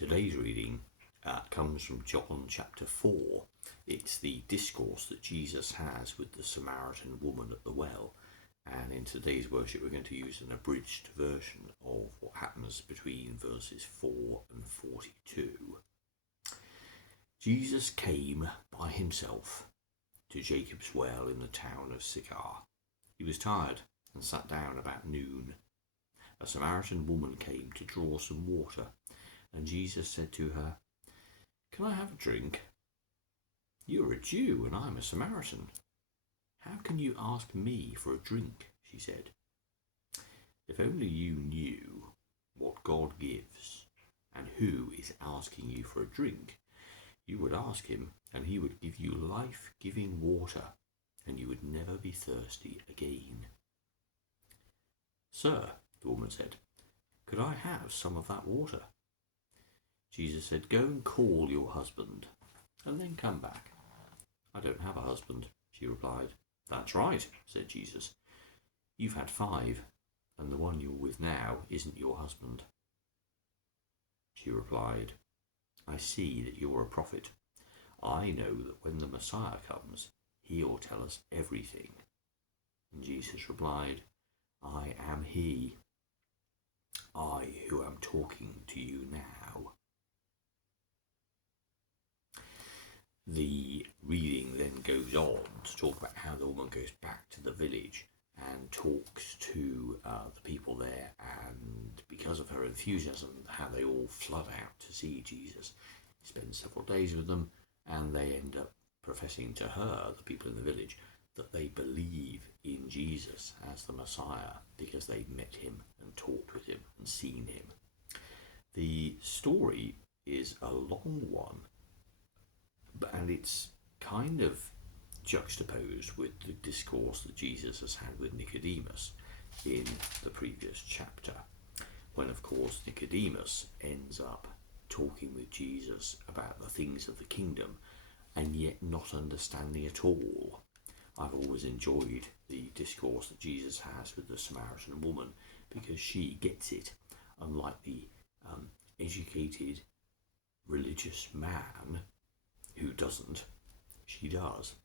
Today's reading comes from John chapter 4. It's the discourse that Jesus has with the Samaritan woman at the well. And in today's worship, we're going to use an abridged version of what happens between verses 4 and 42. Jesus came by himself to Jacob's well in the town of Sychar. He was tired and sat down about noon. A Samaritan woman came to draw some water, and Jesus said to her, "Can I have a drink?" "You're a Jew and I'm a Samaritan. How can you ask me for a drink?" she said. "If only you knew what God gives and who is asking you for a drink, you would ask him and he would give you life-giving water and you would never be thirsty again." "Sir," the woman said, "could I have some of that water?" Jesus said, "Go and call your husband and then come back." "I don't have a husband," she replied. "That's right," said Jesus. "You've had 5, and the one you're with now isn't your husband." She replied, "I see that you're a prophet. I know that when the Messiah comes, he'll tell us everything." And Jesus replied, "I am he. I who am talking to you now." The reading then goes on to talk about how the woman goes back to the village and talks to the people there, and because of her enthusiasm, how they all flood out to see Jesus. He spends several days with them, and they end up professing to her, the people in the village, that they believe in Jesus as the Messiah because they've met him and talked with him and seen him. The story is a long one, and it's kind of juxtaposed with the discourse that Jesus has had with Nicodemus in the previous chapter, when of course Nicodemus ends up talking with Jesus about the things of the kingdom and yet not understanding at all. I've always enjoyed the discourse that Jesus has with the Samaritan woman because she gets it, unlike the educated religious man who doesn't. She does.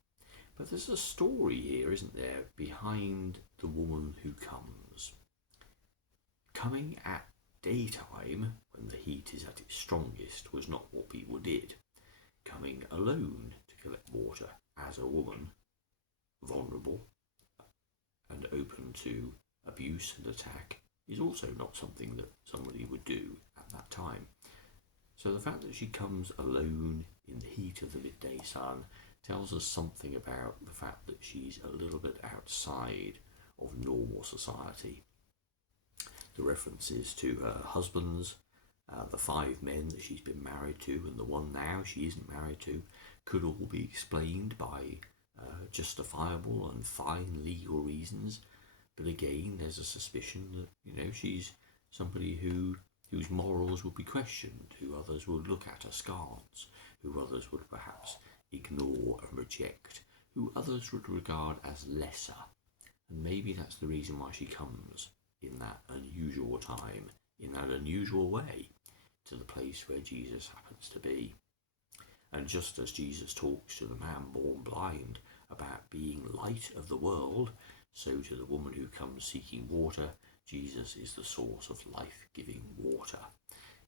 But there's a story here, isn't there, behind the woman who comes. Coming at daytime, when the heat is at its strongest, was not what people did. Coming alone to collect water as a woman, vulnerable and open to abuse and attack, is also not something that somebody would do at that time. So the fact that she comes alone in the heat of the midday sun tells us something about the fact that she's a little bit outside of normal society. The references to her husbands, the 5 men that she's been married to and the one now she isn't married to, could all be explained by justifiable and fine legal reasons. But again, there's a suspicion that, she's somebody whose morals would be questioned, who others would look at askance, who others would perhaps ignore and reject, who others would regard as lesser. And maybe that's the reason why she comes in that unusual time, in that unusual way, to the place where Jesus happens to be. And just as Jesus talks to the man born blind about being light of the world, so to the woman who comes seeking water, Jesus is the source of life-giving water.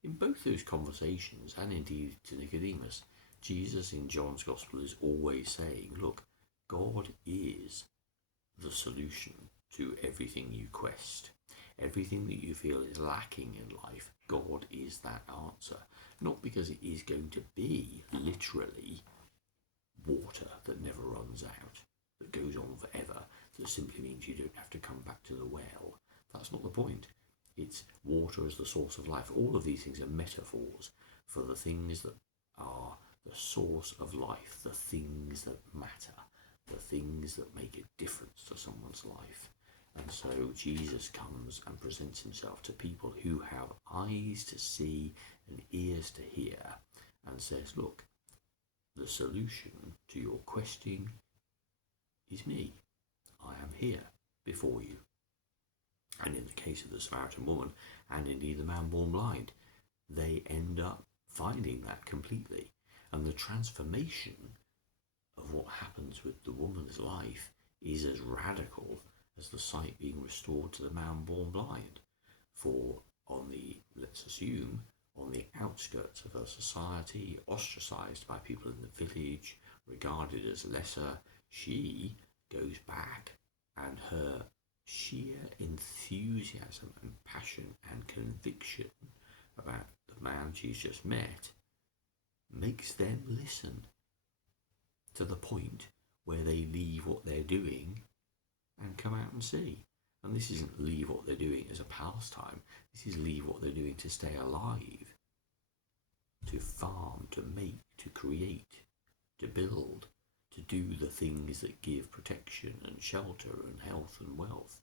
In both those conversations, and indeed to Nicodemus, Jesus in John's Gospel is always saying, look, God is the solution to everything you quest. Everything that you feel is lacking in life, God is that answer. Not because it is going to be literally water that never runs out, that goes on forever, that simply means you don't have to come back to the well. That's not the point. It's water as the source of life. All of these things are metaphors for the things that are the source of life, the things that matter, the things that make a difference to someone's life. And so Jesus comes and presents himself to people who have eyes to see and ears to hear, and says, look, the solution to your questing is me. I am here before you. And in the case of the Samaritan woman, and indeed the man born blind, they end up finding that completely. And the transformation of what happens with the woman's life is as radical as the sight being restored to the man born blind. For let's assume, on the outskirts of her society, ostracized by people in the village, regarded as lesser, she goes back, and her sheer enthusiasm and passion and conviction about the man she's just met makes them listen, to the point where they leave what they're doing and come out and see. And this isn't leave what they're doing as a pastime, this is leave what they're doing to stay alive, to farm, to make, to create, to build, to do the things that give protection and shelter and health and wealth.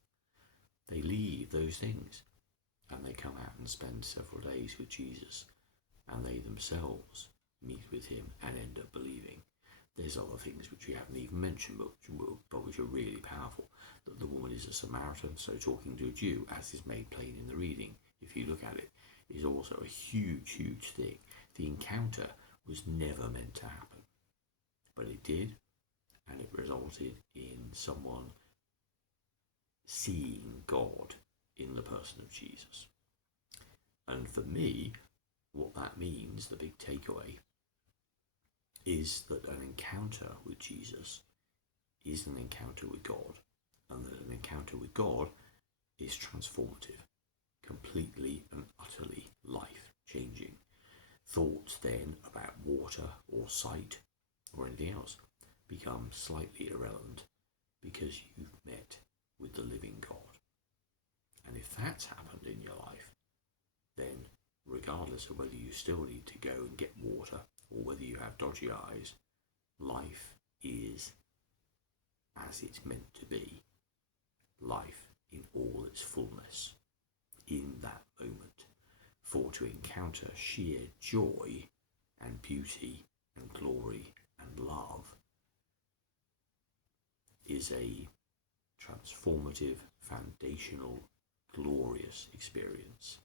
They leave those things and they come out and spend several days with Jesus, and they themselves meet with him and end up believing. There's other things which we haven't even mentioned, but which are really powerful. That the woman is a Samaritan, so talking to a Jew, as is made plain in the reading, if you look at it, is also a huge, huge thing. The encounter was never meant to happen, but it did, and it resulted in someone seeing God in the person of Jesus. And for me, what that means, the big takeaway, is that an encounter with Jesus is an encounter with God, and that an encounter with God is transformative, completely and utterly life-changing. Thoughts then about water or sight or anything else become slightly irrelevant because you've met with the living God. And if that's happened in your life, then regardless of whether you still need to go and get water or whether you have dodgy eyes, life is as it's meant to be. Life in all its fullness in that moment. For to encounter sheer joy and beauty and glory and love is a transformative, foundational, glorious experience.